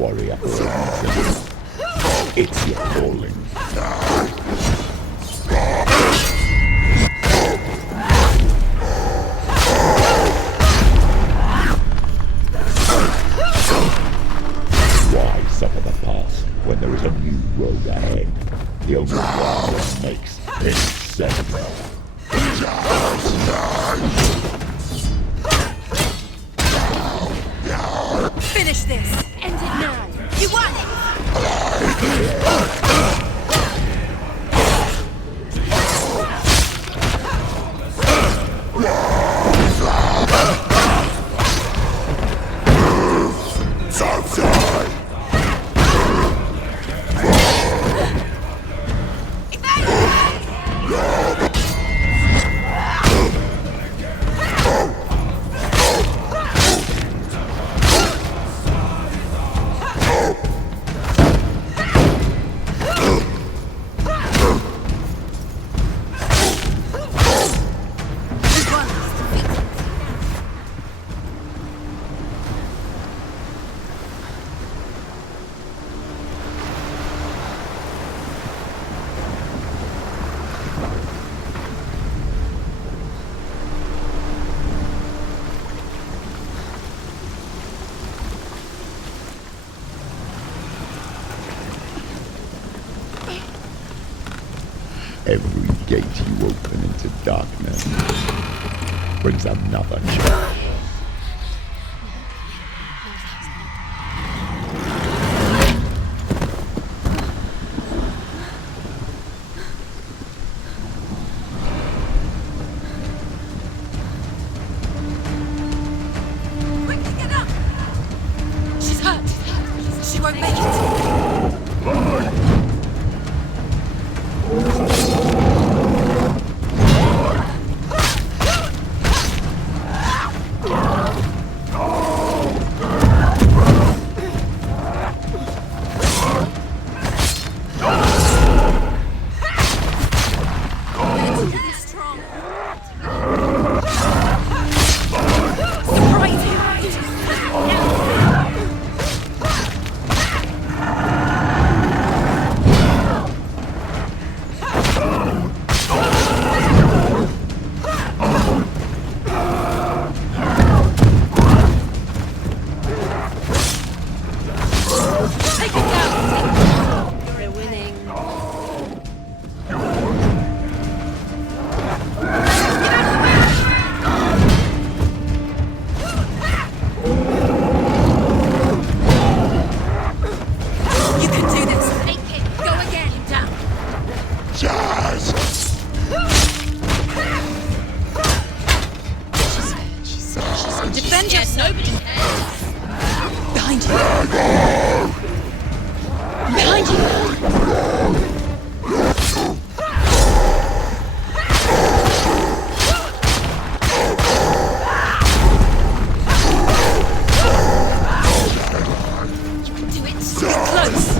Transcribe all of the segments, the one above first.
warrior for a reason. It's your calling. Why suffer the past when there is a new road ahead? The only one that makes any sense. Finish this! End it now! You won it! Every gate you open into darkness brings another change. Quickly get up! She's hurt! She won't make it! Defend yourself! Nobody cares! Behind you! Behind you! You can do it! Get close!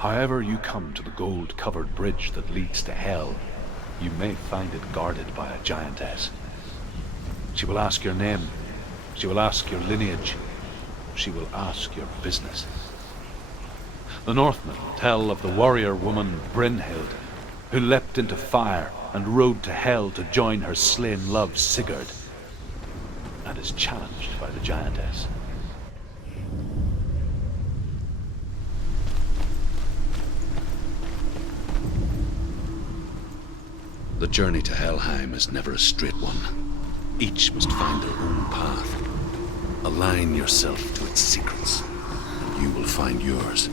However you come to the gold-covered bridge that leads to hell, you may find it guarded by a giantess. She will ask your name. She will ask your lineage. She will ask your business. The Northmen tell of the warrior woman Brynhild, who leapt into fire and rode to hell to join her slain love Sigurd, and is challenged by the giantess. The journey to Helheim is never a straight one. Each must find their own path. Align yourself to its secrets, and you will find yours.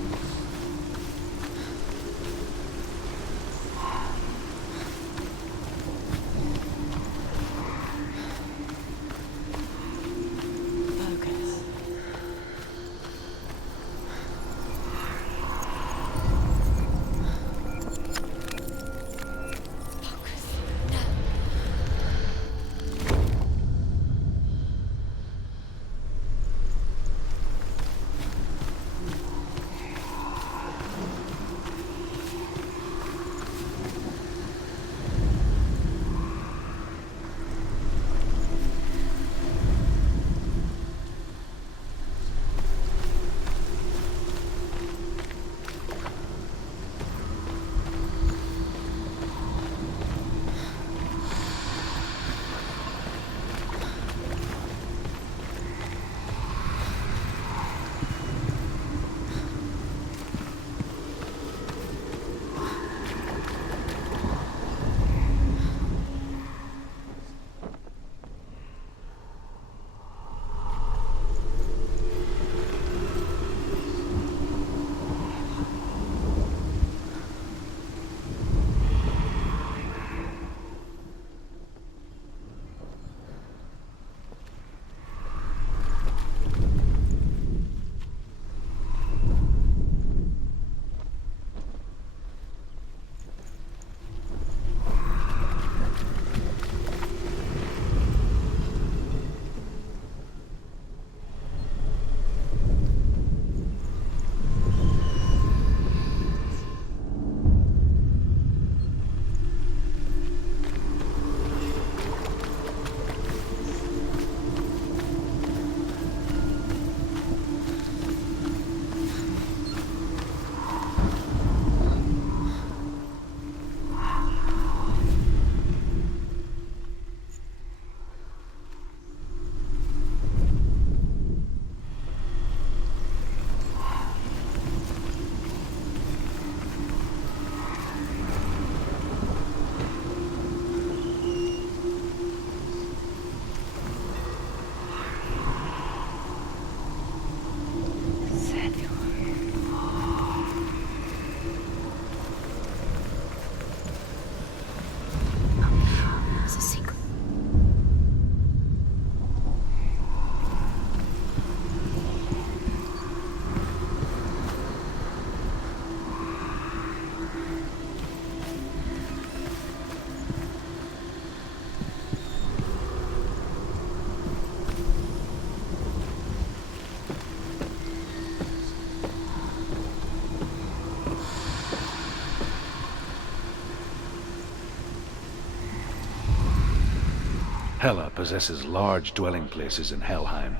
Hela possesses large dwelling places in Helheim.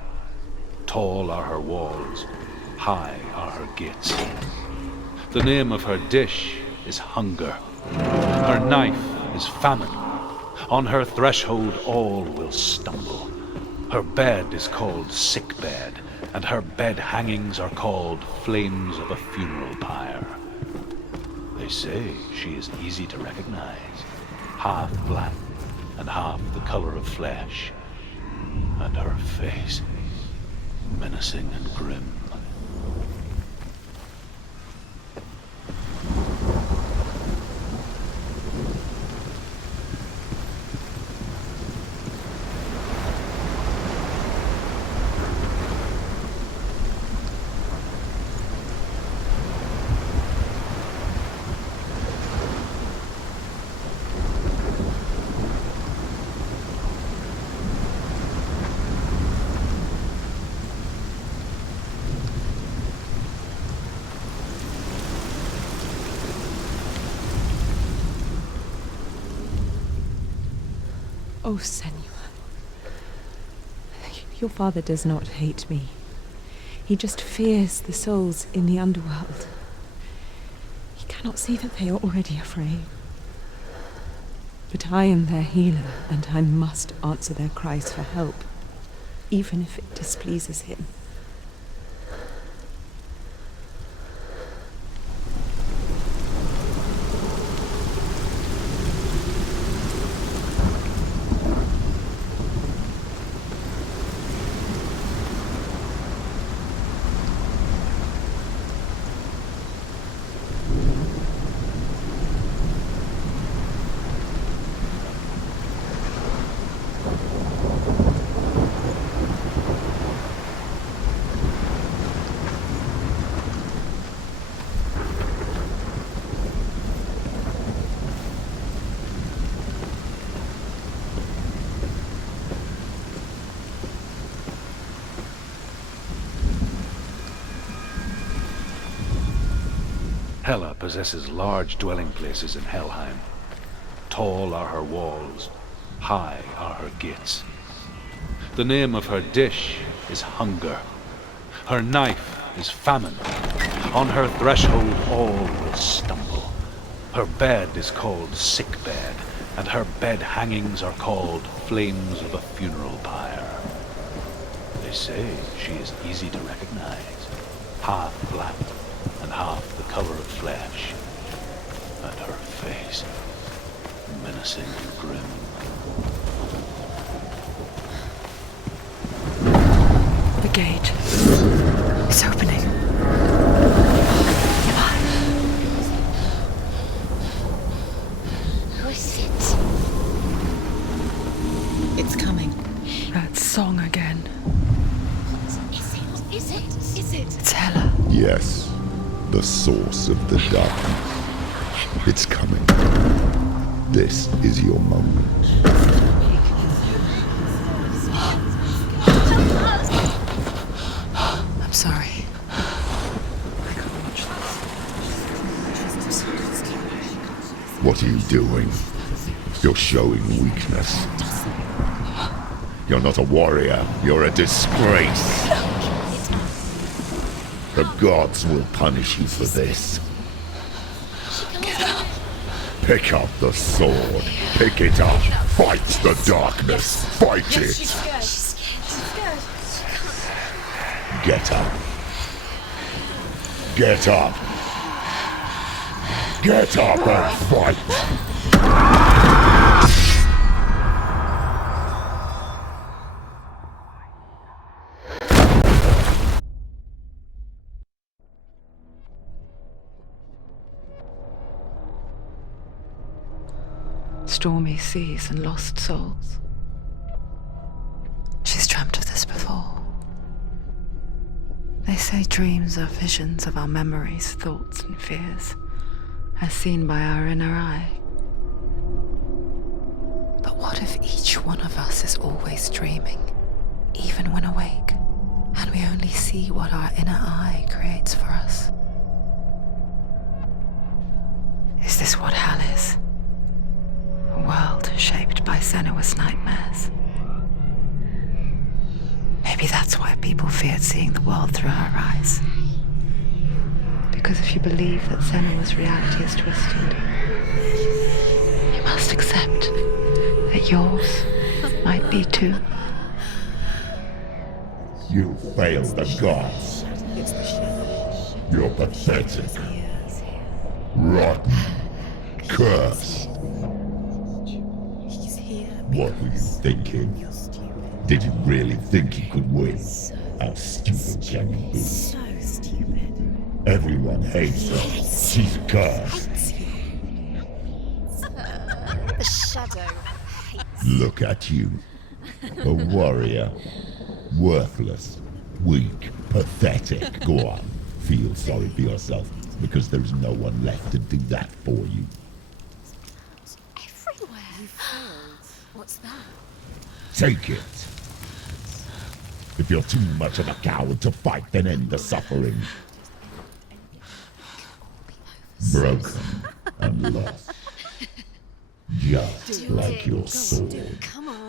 Tall are her walls, high are her gates. The name of her dish is hunger. Her knife is famine. On her threshold all will stumble. Her bed is called sick bed, and her bed hangings are called flames of a funeral pyre. They say she is easy to recognize, half black and half the color of flesh, and her face menacing and grim. Oh, Senua. Your father does not hate me. He just fears the souls in the underworld. He cannot see that they are already afraid. But I am their healer, and I must answer their cries for help, even if it displeases him. Hela possesses large dwelling places in Helheim. Tall are her walls, high are her gates. The name of her dish is hunger. Her knife is famine. On her threshold all will stumble. Her bed is called sick bed, and her bed hangings are called flames of a funeral pyre. They say she is easy to recognize, half black and half the color of flesh, and her face menacing and grim. The gate is opening. Who is it? It's coming. That song again. Is it? It's Hela. Yes, the source of the darkness. It's coming. This is your moment. I'm sorry. What are you doing? You're showing weakness. You're not a warrior. You're a disgrace. The gods will punish you for this. Pick up the sword. Pick it up. Fight the darkness. Fight it. Get up. Get up. Get up and fight. Stormy seas and lost souls. She's dreamt of this before. They say dreams are visions of our memories, thoughts and fears, as seen by our inner eye. But what if each one of us is always dreaming, even when awake, and we only see what our inner eye creates for us? Is this what hell is? A world shaped by Senua's nightmares. Maybe that's why people feared seeing the world through her eyes. Because if you believe that Senua's reality is twisted, you must accept that yours might be too. You failed the gods. You're pathetic. Rotten. Cursed. What were you thinking? Did you really think you could win? How stupid can you be? So stupid. Everyone hates her. She's cursed. The shadow hates. Look at you. A warrior. Worthless. Weak. Pathetic. Go on. Feel sorry for yourself, because there's no one left to do that for you. Everywhere. You failed. What's that? Take it. If you're too much of a coward to fight, then end the suffering. Broken and lost. Just like your sword. Come on.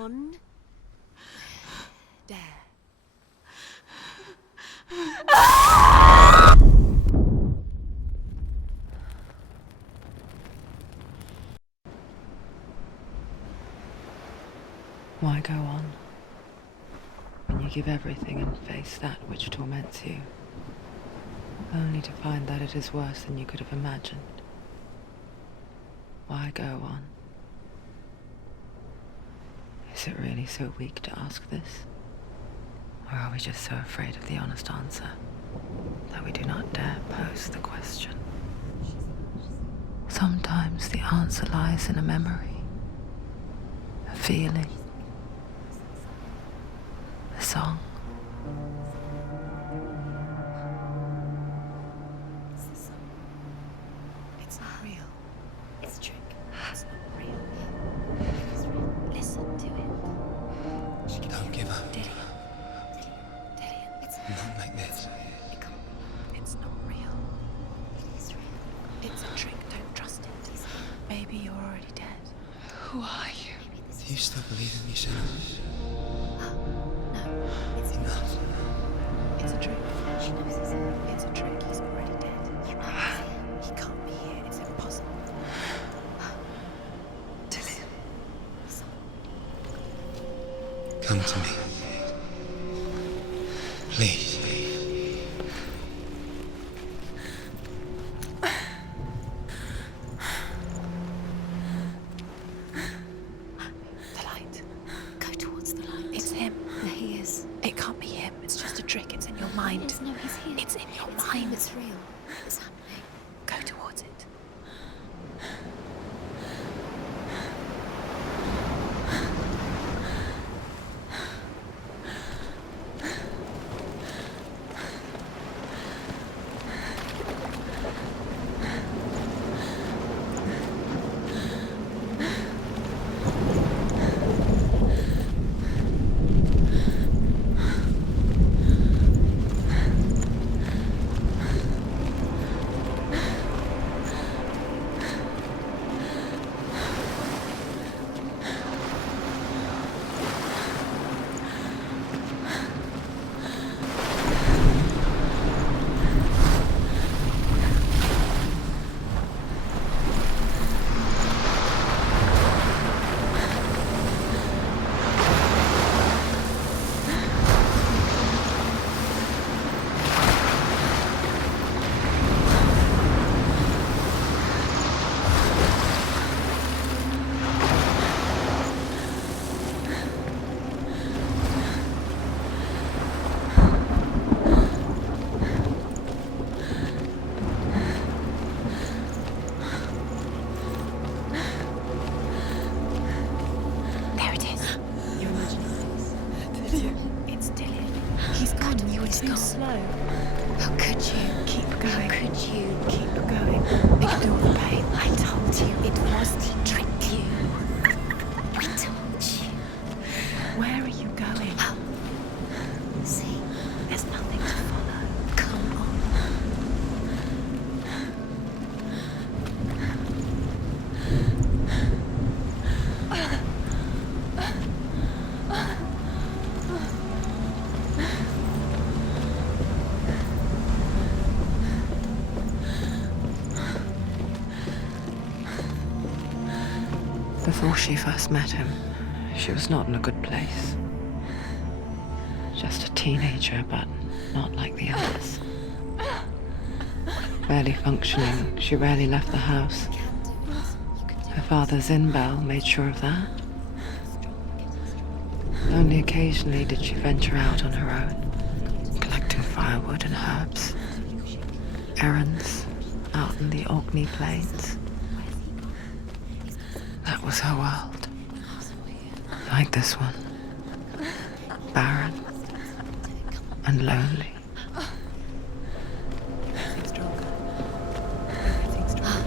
forgive everything and face that which torments you, only to find that it is worse than you could have imagined. Why go on? Is it really so weak to ask this? Or are we just so afraid of the honest answer that we do not dare pose the question? Sometimes the answer lies in a memory, a feeling, a song. It's not real. It's a trick. It's not real. It's real. Listen to it. Don't give up. Dillian. It's Not like this. It can't be. It's not real. It is real. It's a trick. Don't trust it. Maybe you're already dead. Who are you? Do you still believe in me, Shannon? No, it's Enough. It's a trick. She knows it's a trick. He's already dead. You know he can't be here. It's impossible. Dillian. Come to me. Please. The light. Go towards the light. It's him. There he is. It can't be him. It's just a trick. It's in your mind. No, he's here. It's in your mind. It's real. It's happening. Go towards it. There it is. You're imagining this. It's Dillian. He's gone. You were too slow. How could you? Keep going. How could you? Keep going. Ignore the pain. I told you it was to trick you. We told you. Where are you going? See, there's nothing to follow. Come on. Before she first met him, she was not in a good place. Just a teenager, but not like the others. Barely functioning, she rarely left the house. Her father's in-bell made sure of that. Only occasionally did she venture out on her own, collecting firewood and herbs. Errands out in the Orkney Plains. That was her world. Like this one. Barren and lonely. Everything's stronger. Everything's stronger.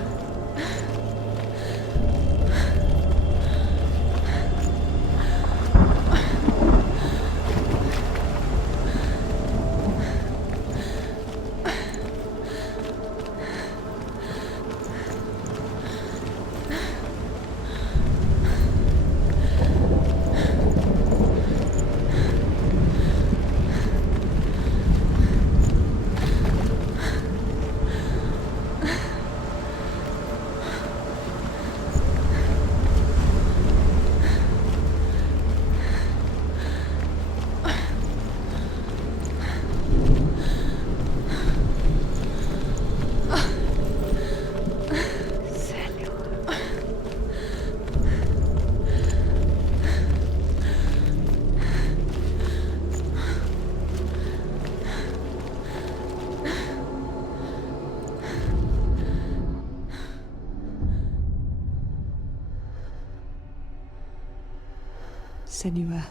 Senua.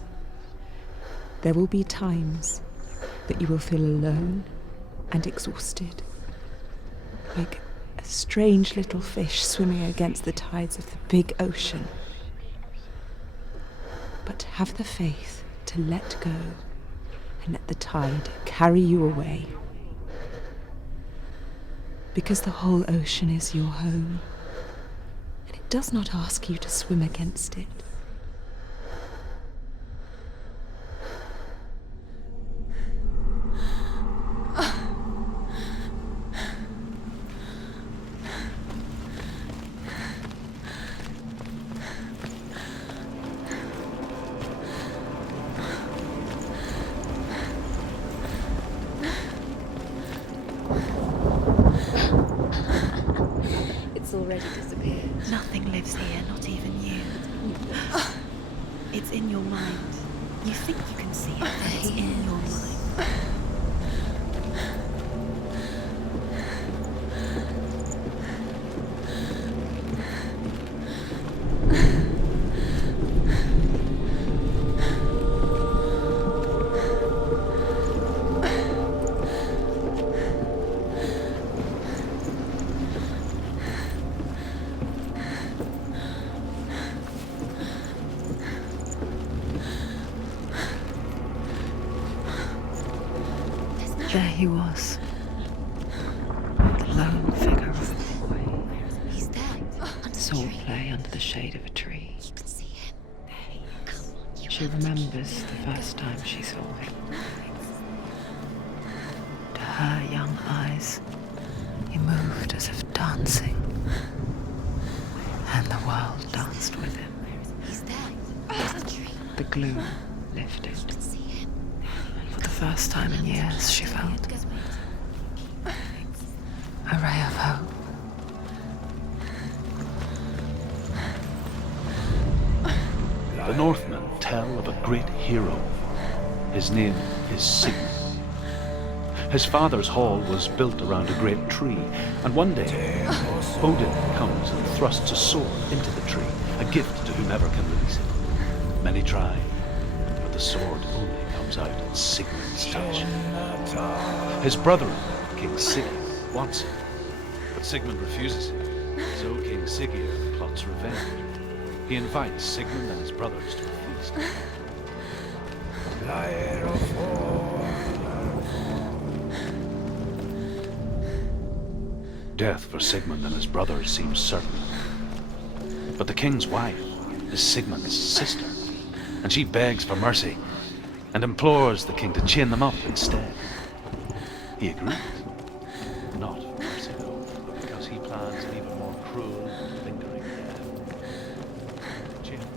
There will be times that you will feel alone and exhausted, like a strange little fish swimming against the tides of the big ocean. But have the faith to let go and let the tide carry you away. Because the whole ocean is your home, and it does not ask you to swim against it. It's already disappeared. Nothing lives here, not even you. It's in your mind. You think you can see it, but it's in your mind. There he was, the lone figure of a boy. He's there. Saw play under the shade of a tree. You can see him. She remembers the first time she saw him. To her young eyes, he moved as if dancing, and the world danced with him. He's there. There's a tree. The gloom lifted. You can see him. For the first time in years, she felt a ray of hope. The Northmen tell of a great hero. His name is Sigmund. His father's hall was built around a great tree, and one day Odin comes and thrusts a sword into the tree, a gift to whomever can release it. Many try, but the sword only comes out at Sigmund's touch. His brother-in-law, King Sigurd, wants it, but Sigmund refuses it. So King Sigurd plots revenge. He invites Sigmund and his brothers to a feast. Death for Sigmund and his brothers seems certain. But the king's wife is Sigmund's sister, and she begs for mercy and implores the king to chain them up instead. He agrees. Not for mercy, though, but because he plans an even more cruel and lingering death. Chained.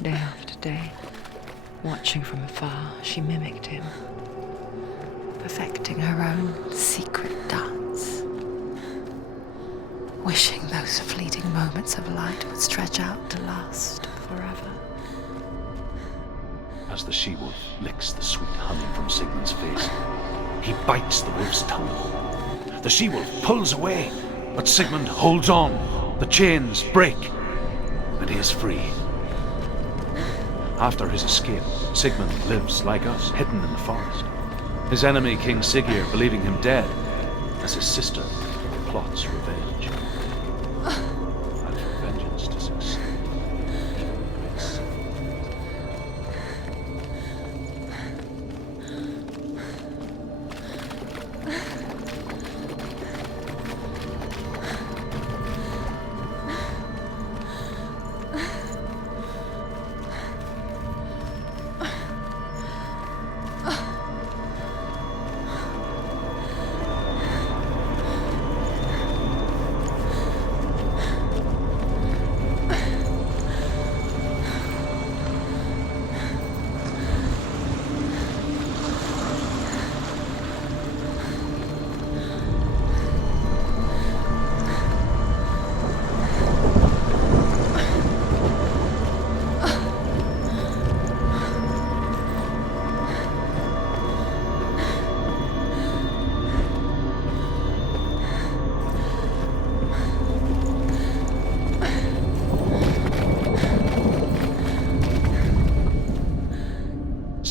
Day after day, watching from afar, she mimicked him, perfecting her own secret dance, wishing those fleeting moments of light would stretch out to last forever. As the she-wolf licks the sweet honey from Sigmund's face, he bites the wolf's tongue. The she-wolf pulls away, but Sigmund holds on. The chains break, and he is free. After his escape, Sigmund lives like us, hidden in the forest. His enemy, King Sigurd, believing him dead, as his sister plots revenge. And for vengeance to succeed, even great sin.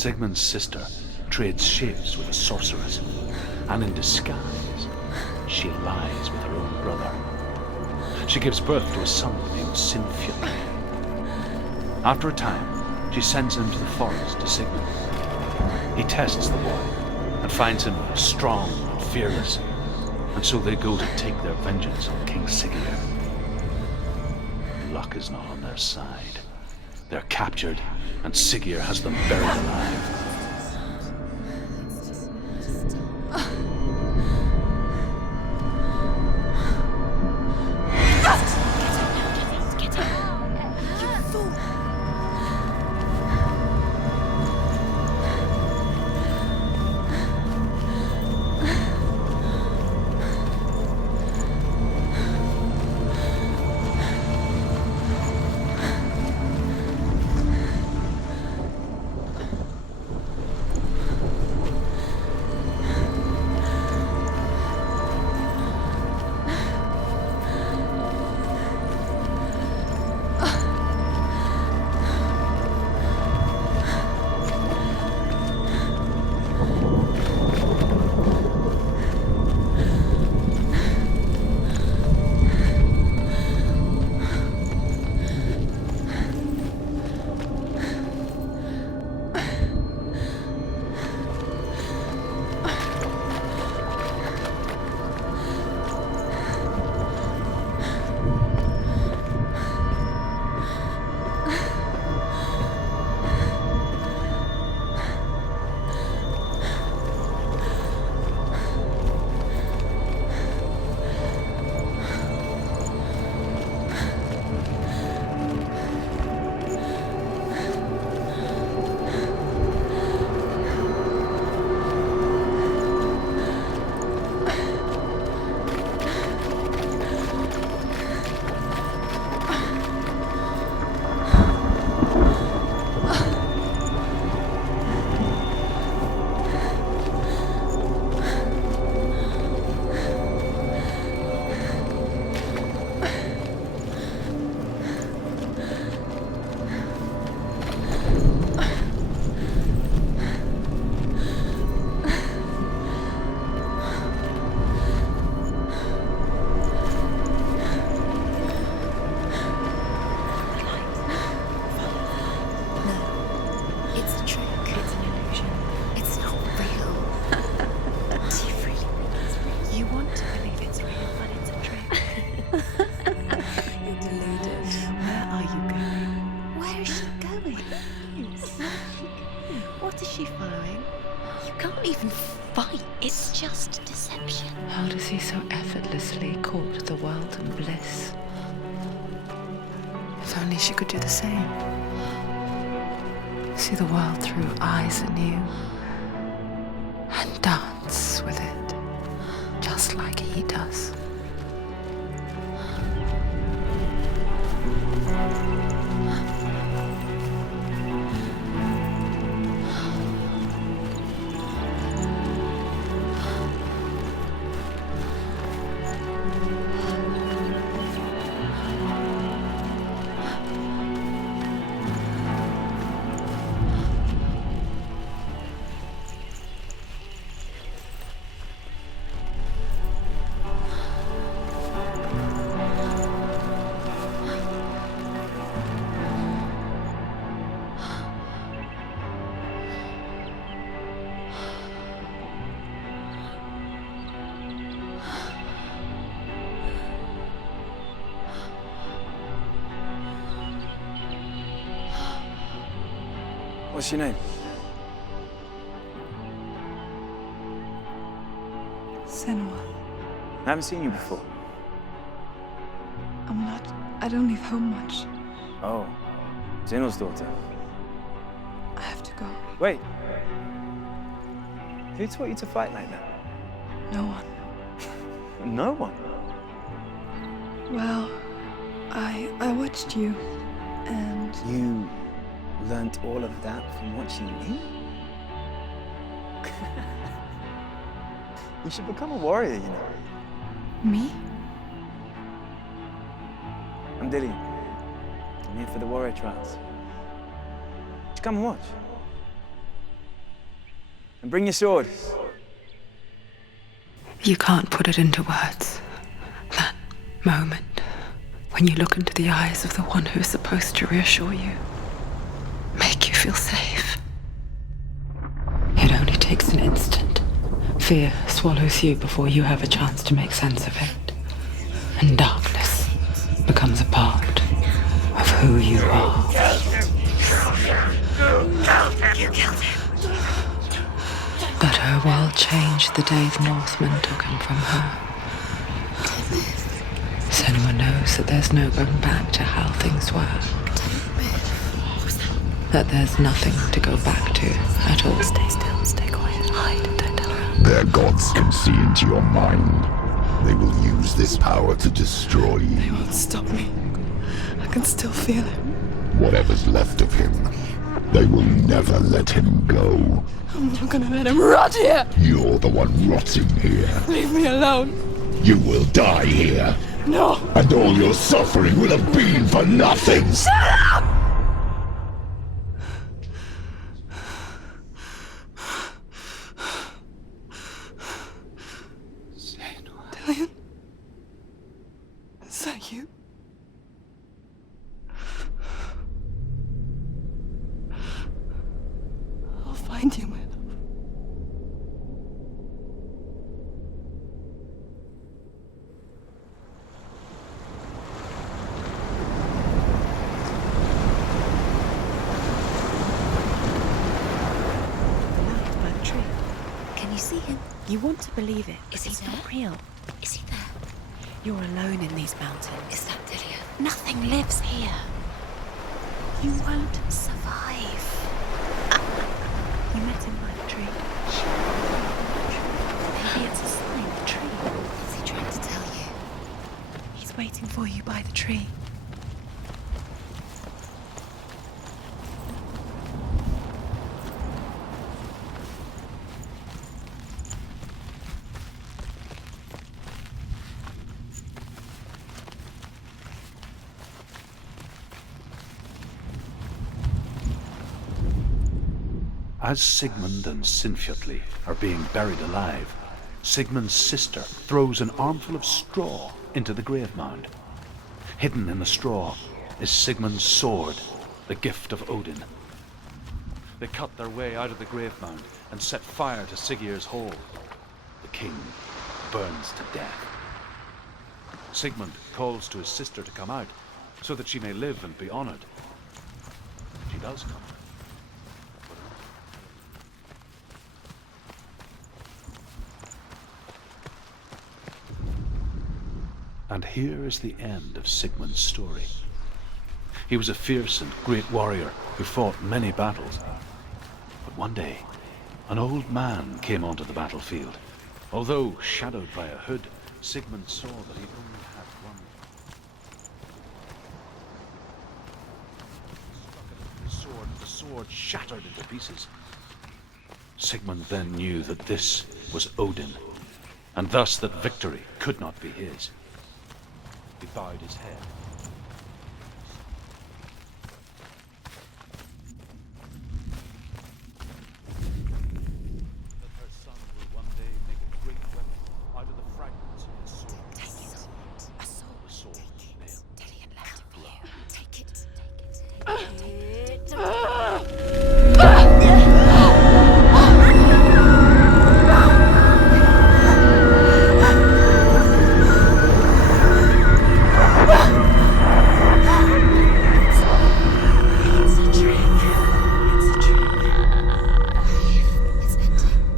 Sigmund's sister trades shapes with a sorceress, and in disguise, she lies with her own brother. She gives birth to a son named Sinfjotli. After a time, she sends him to the forest to Sigmund. He tests the boy and finds him strong and fearless, and so they go to take their vengeance on King Siggeir. Luck is not on their side. They're captured, and Siggeir has them buried alive. How does he so effortlessly court the world and bliss? If only she could do the same. See the world through eyes anew and dance with it, just like he does. What's your name? Senua. I haven't seen you before. I don't leave home much. Oh, Zeno's daughter. I have to go. Wait. Who taught you to fight like that? No one. No one? Well, I watched you, and You learnt all of that from watching me? You should become a warrior, you know. me? I'm Dillian. I'm here for the warrior trials. Would you come and watch? And bring your sword. You can't put it into words. That moment when you look into the eyes of the one who's supposed to reassure you, make you feel safe. It only takes an instant. Fear swallows you before you have a chance to make sense of it. And darkness becomes a part of who you are. You killed him. But her world changed the day the Northmen took him from her. Senua knows that there's no going back to how things were. That there's nothing to go back to at all. Stay still, stay quiet, hide, don't tell her. Their gods can see into your mind. They will use this power to destroy you. They won't stop me. I can still feel him. Whatever's left of him, they will never let him go. I'm not gonna let him rot here. You're the one rotting here. Leave me alone. You will die here. No. And all your suffering will have been for nothing. Shut up! Dillion? Is that you? I'll find you, my love. By the tree. Can you see him? You want to believe it, Is but he he's there? not real. Is he there? You're alone in these mountains. Is that Dillion? Nothing lives here. You won't survive. You met him by the tree. Maybe it's a sign, the tree. What's he trying to tell you? He's waiting for you by the tree. As Sigmund and Sinfjotli are being buried alive, Sigmund's sister throws an armful of straw into the grave mound. Hidden in the straw is Sigmund's sword, the gift of Odin. They cut their way out of the grave mound and set fire to Siggeir's hole. The king burns to death. Sigmund calls to his sister to come out so that she may live and be honored. She does come. And here is the end of Sigmund's story. He was a fierce and great warrior who fought many battles. But one day, an old man came onto the battlefield. Although shadowed by a hood, Sigmund saw that he only had one. Struck it with the sword shattered into pieces. Sigmund then knew that this was Odin, and thus that victory could not be his. He bowed his head. That her son will one day make a great weapon out of the fragments of his sword. Take it. A sword. The sword was nailed. Dillion left it for you. Take it. Take it.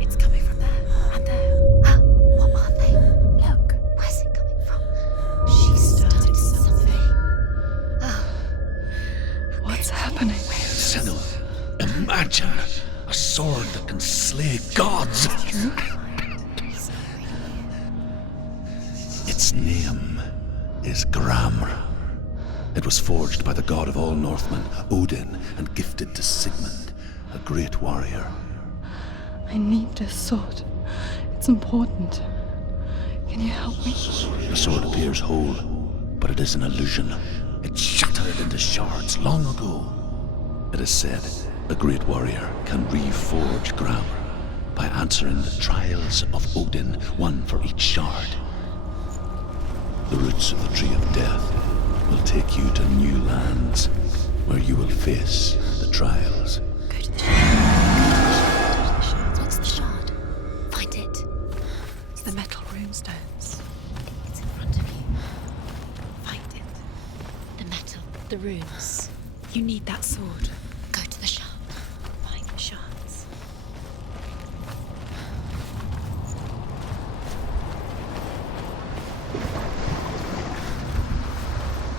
It's coming from there and there. What are they? Look. Where's it coming from? She started something. What's happening? Senua, imagine a sword that can slay gods. Its name is Gramr. It was forged by the god of all Northmen, Odin, and gifted to Sigmund, a great warrior. I need this sword. It's important. Can you help me? The sword appears whole, but it is an illusion. It shattered into shards long ago. It is said a great warrior can reforge Gramr, by answering the trials of Odin, one for each shard. The roots of the Tree of Death will take you to new lands where you will face the trials. Go to the shard. What's the shard? Find it. It's the metal runestones. It's in front of you. Find it. The metal. The runes. You need that sword. Go to the shard. Find the shards.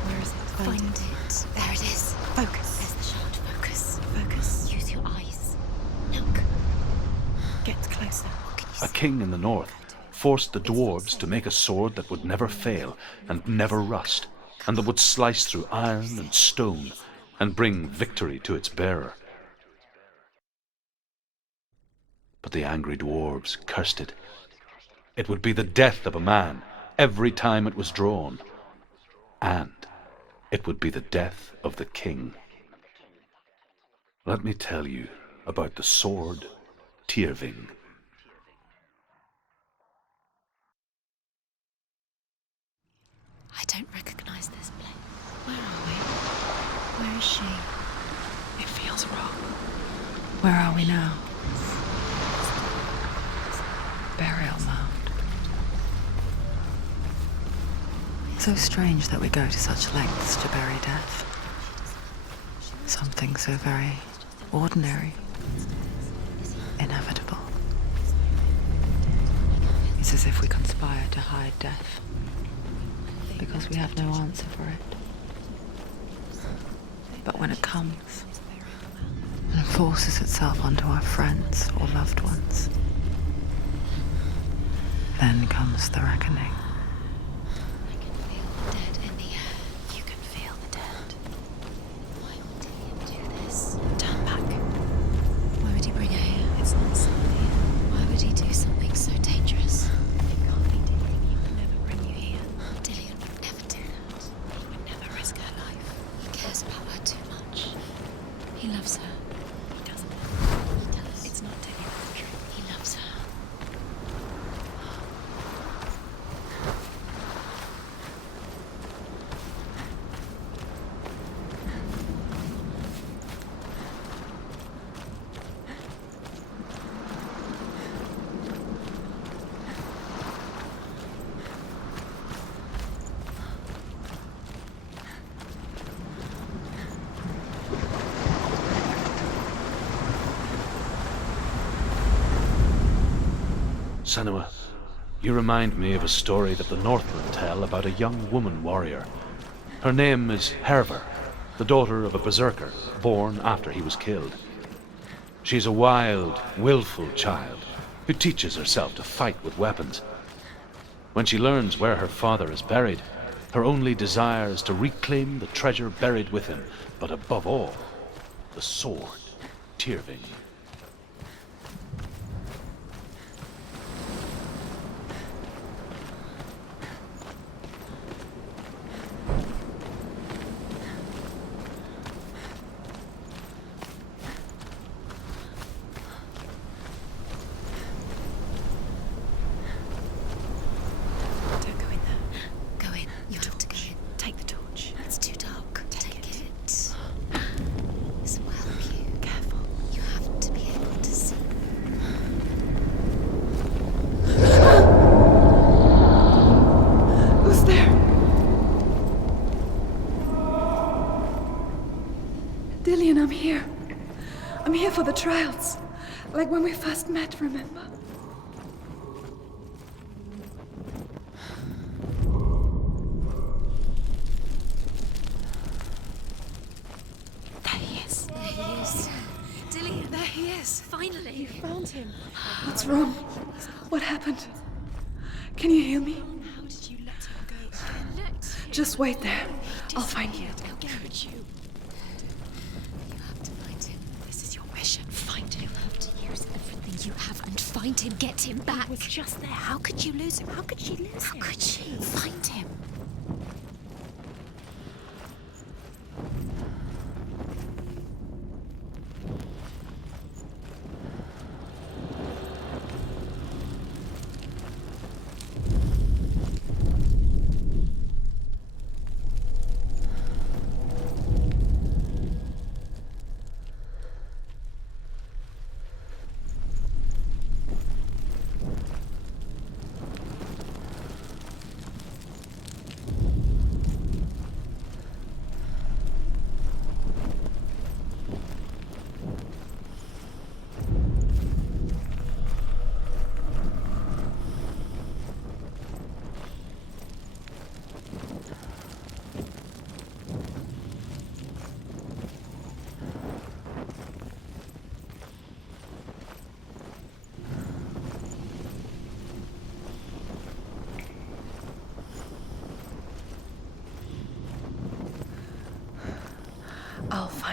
Where is it? Find it. There it is. Focus. There's the shard. Focus. Focus. Use your eyes. Look. Get closer. What can you see? A king in the north forced the dwarves to make a sword that would never fail and never rust, and that would slice through iron and stone and bring victory to its bearer. But the angry dwarves cursed it. It would be the death of a man every time it was drawn, and it would be the death of the king. Let me tell you about the sword Tyrving. I don't recognize this place. Where are we? Where is she? It feels wrong. Where are we now? Burial mound. So strange that we go to such lengths to bury death. Something so very ordinary, inevitable. It's as if we conspire to hide death, because we have no answer for it. But when it comes and forces itself onto our friends or loved ones, then comes the reckoning. I can feel the dead in the air. You can feel the dead. Why would Dillian do this? Turn back. Why would he bring her here? It's not something. Why would he do something so dangerous? It can't be Dillian. He would never bring you here. Dillian would never do that. He would never risk her life. He cares about her too much. He loves her. He doesn't. He does. It's not Dillian's truth. He loves her. Senua, you remind me of a story that the Northmen tell about a young woman warrior. Her name is Hervor, the daughter of a berserker born after he was killed. She's a wild, willful child who teaches herself to fight with weapons. When she learns where her father is buried, her only desire is to reclaim the treasure buried with him, but above all, the sword, Tyrving. Don't go in there. Go in. You have to go in. Take the torch. It's too dark. Take it. This will help you. Careful. You have to be able to see. Who's there? Dillian, I'm here. I'm here for the trials. Like when we first met, remember? There he is. There he is. Dillian, There he is. finally. Found him. What's wrong? What happened? Can you hear me? How did you let him go? Just wait there. I'll find you. How could you? You have to find him. This is your mission. Find him. You have to use everything you have and find him. Get him back. He was just there. How could you lose him? How could she lose How him? could she? Find him.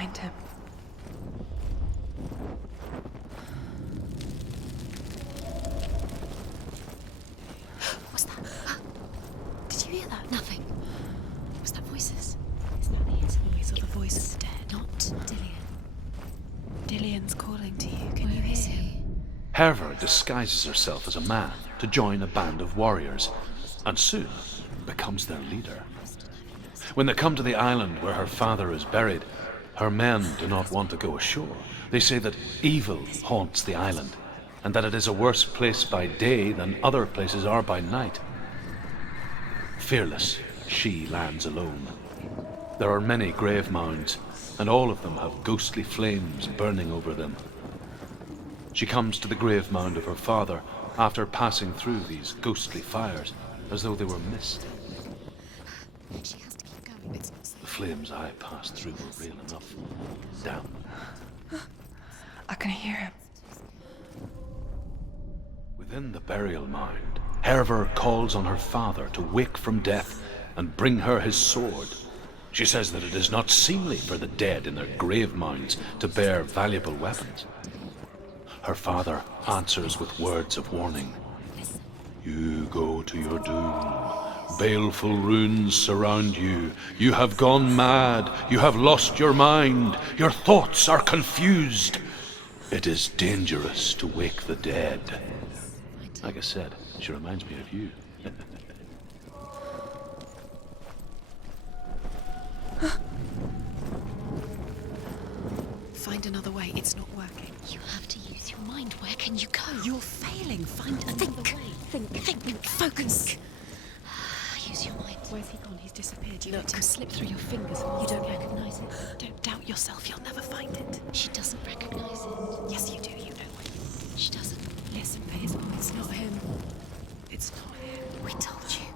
find him. What's that? Did you hear that? Nothing. Was that voices? Is that his voice or the voice of the dead? Not Dillian. Dillian's calling to you. Can you hear him? Herva disguises herself as a man to join a band of warriors, and soon becomes their leader. When they come to the island where her father is buried, her men do not want to go ashore. They say that evil haunts the island, and that it is a worse place by day than other places are by night. Fearless, she lands alone. There are many grave mounds, and all of them have ghostly flames burning over them. She comes to the grave mound of her father after passing through these ghostly fires, as though they were mist. She has to keep going. It's not safe. The flames I passed through were real enough. Damn. I can hear him. Within the burial mound, Herva calls on her father to wake from death and bring her his sword. She says that it is not seemly for the dead in their grave mounds to bear valuable weapons. Her father answers with words of warning. You go to your doom. Baleful runes surround you. You have gone mad. You have lost your mind. Your thoughts are confused. It is dangerous to wake the dead. Like I said, she reminds me of you. Find another way. It's not working. You have to use your mind. Where can you go? You're failing. Find another way. Think. Focus. Use your mind. Where's he gone? He's disappeared. You Look. let him slip through your fingers. You don't recognize it. Don't doubt yourself. You'll never find it. She doesn't recognize it. Yes, you do. You know it. She doesn't. Listen for his voice. It's not him. It's not him. We told you.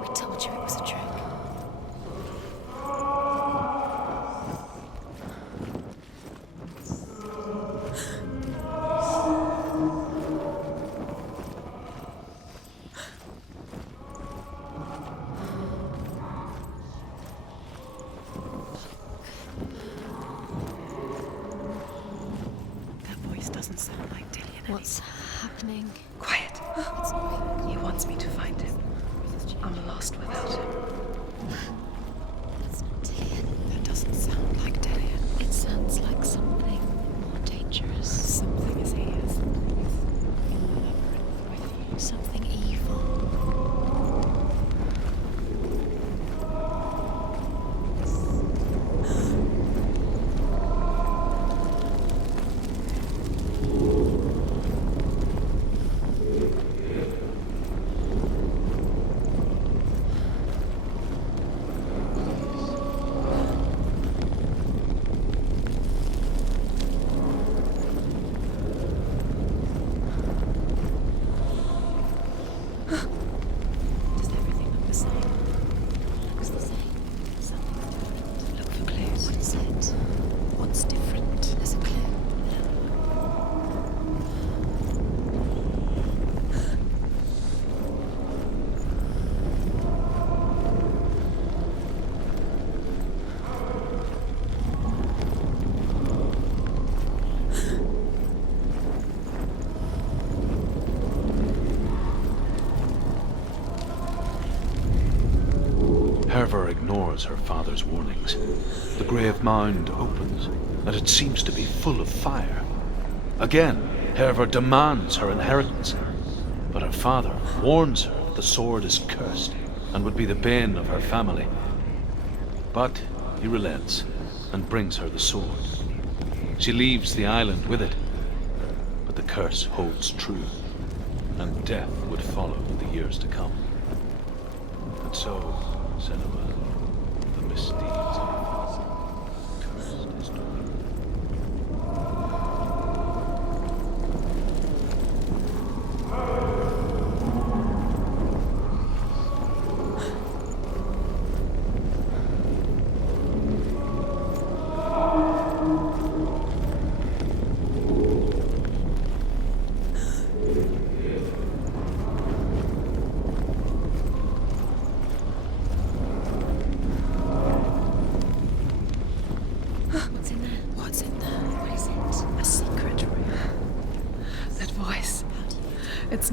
We told you it was a trick. That voice doesn't sound like Dillian. What's happening? Quiet. He wants me to find him. I'm lost without him. That's not Dillian. That doesn't sound like Dillian. It sounds like something more dangerous. Something is here. Something evil. Does everything look the same? Looks the same. Something's different. Look for clues. What is it? What's different? There's a clue. Herva ignores her father's warnings. The grave mound opens, and it seems to be full of fire. Again, Herva demands her inheritance, but her father warns her that the sword is cursed and would be the bane of her family. But he relents and brings her the sword. She leaves the island with it, but the curse holds true, and death would follow in the years to come. And so, Senua, the misdeeds of your father, cursed is done.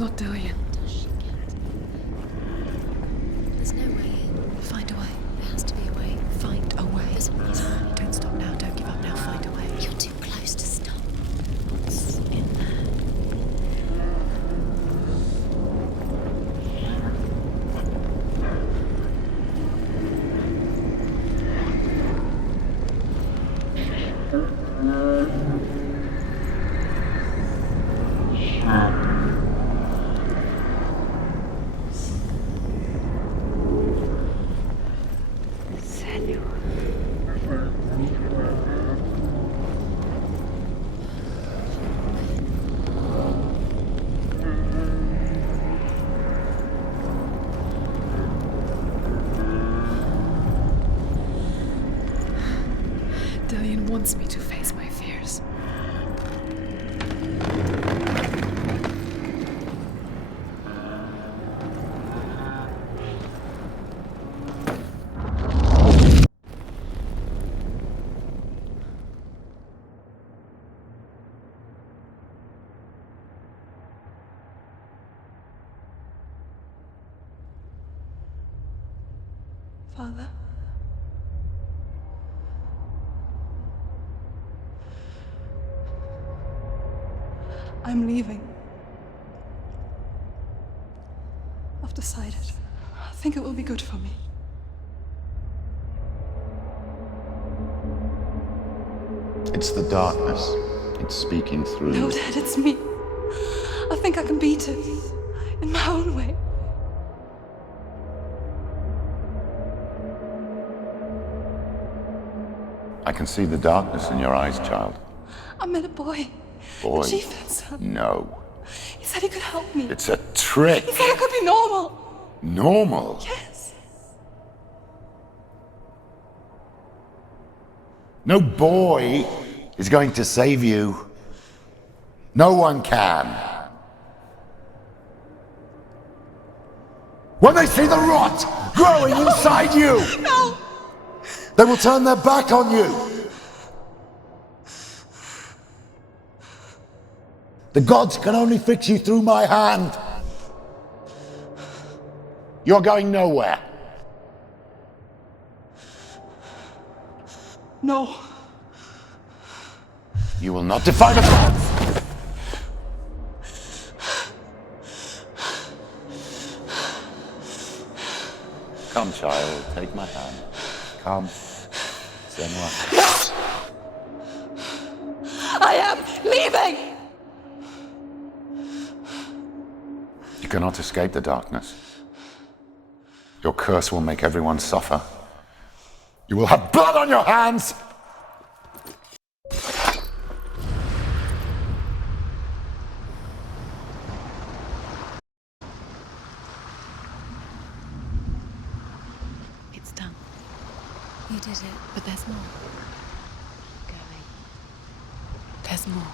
not Dillian. There's no way in. Find a way. There has to be a way. Find a way. There's always a way. Don't stop now. Don't give up now. Find a way. You're too close to stop. What's in there? Dillian wants me to face my fears. Father? I'm leaving. I've decided. I think it will be good for me. It's the darkness. It's speaking through No, you. Dad, it's me. I think I can beat it. In my own way. I can see the darkness in your eyes, child. I met a boy. Boy. The chief son. No. He said he could help me. It's a trick. He said I could be normal. Normal. Yes. No boy is going to save you. No one can. When they see the rot growing inside you, No! they will turn their back on you. The gods can only fix you through my hand. You're going nowhere. No. You will not defy the gods. Come, child, take my hand. Come. Senua. I am leaving! You cannot escape the darkness. Your curse will make everyone suffer. You will have blood on your hands! It's done. You did it, but there's more. Keep going. There's more.